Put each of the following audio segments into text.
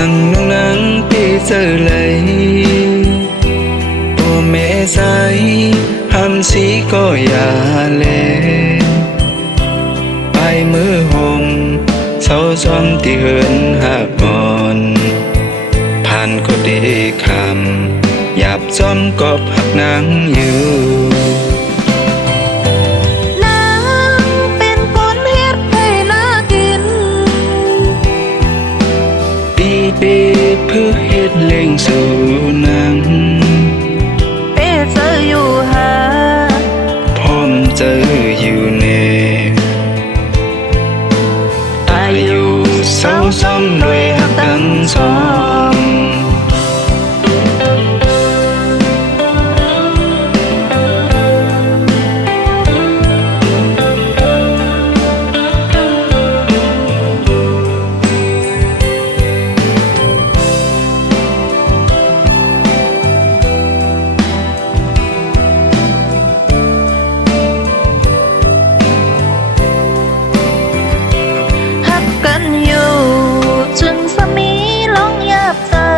sang nung nắng đi giờ lấy bố mẹ say ham sĩ có già lên ai mưa hôm sau xóm thì hơn hạ cònผ่านก็ดีคำหยาบซ้อมก็พักนางอยู่นางเป็นคนเฮ็ดให้น่ากินปีเพื่อเฮ็ดเล่งสู่นางเป้เจออยู่หาพร้อมเจออยู่เนอายุเศร้าซ้ำด้วยหักกันสองกันอยู่จนสมีลองหยาบเจอ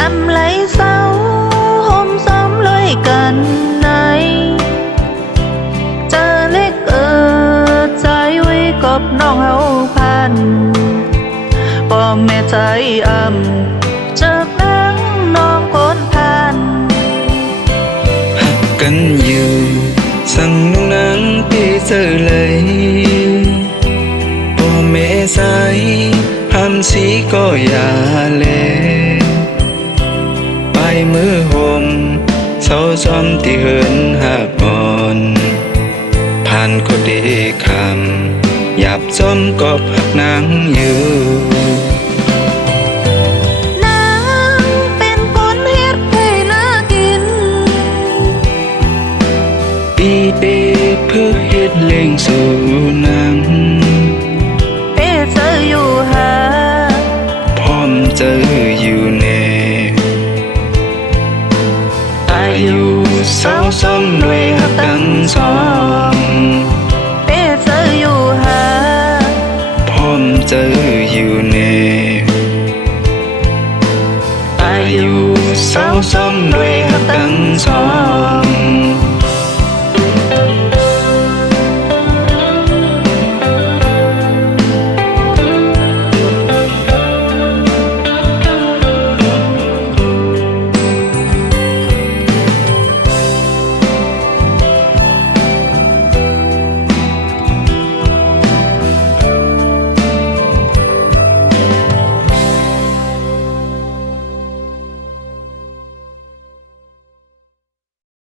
อำไหลเศร้าห่มซ้อมลอยกันในเจอเล็กใจไว้กับน้องเฮาพันพ่อแม่ใจเจากนั่งน้องคนพันหักกันอยู่สั่งนุ่งนางที่เจอเลยแม่สายห้ามสีก็อย่าเล่ไปมือห่มเศร้าซ้อมที่เหินหากอ่อนผ่านก็ดีคำหยาบซ้อมก็พักนางอยู่นางเป็นคนเฮ็ดให้น่ากินปีเพื่อเฮ็ดเล่งสู่นางเจออยู่หาพร้อมเจออยู่เนอายุเศร้าซ้ำด้วยหักกันสอง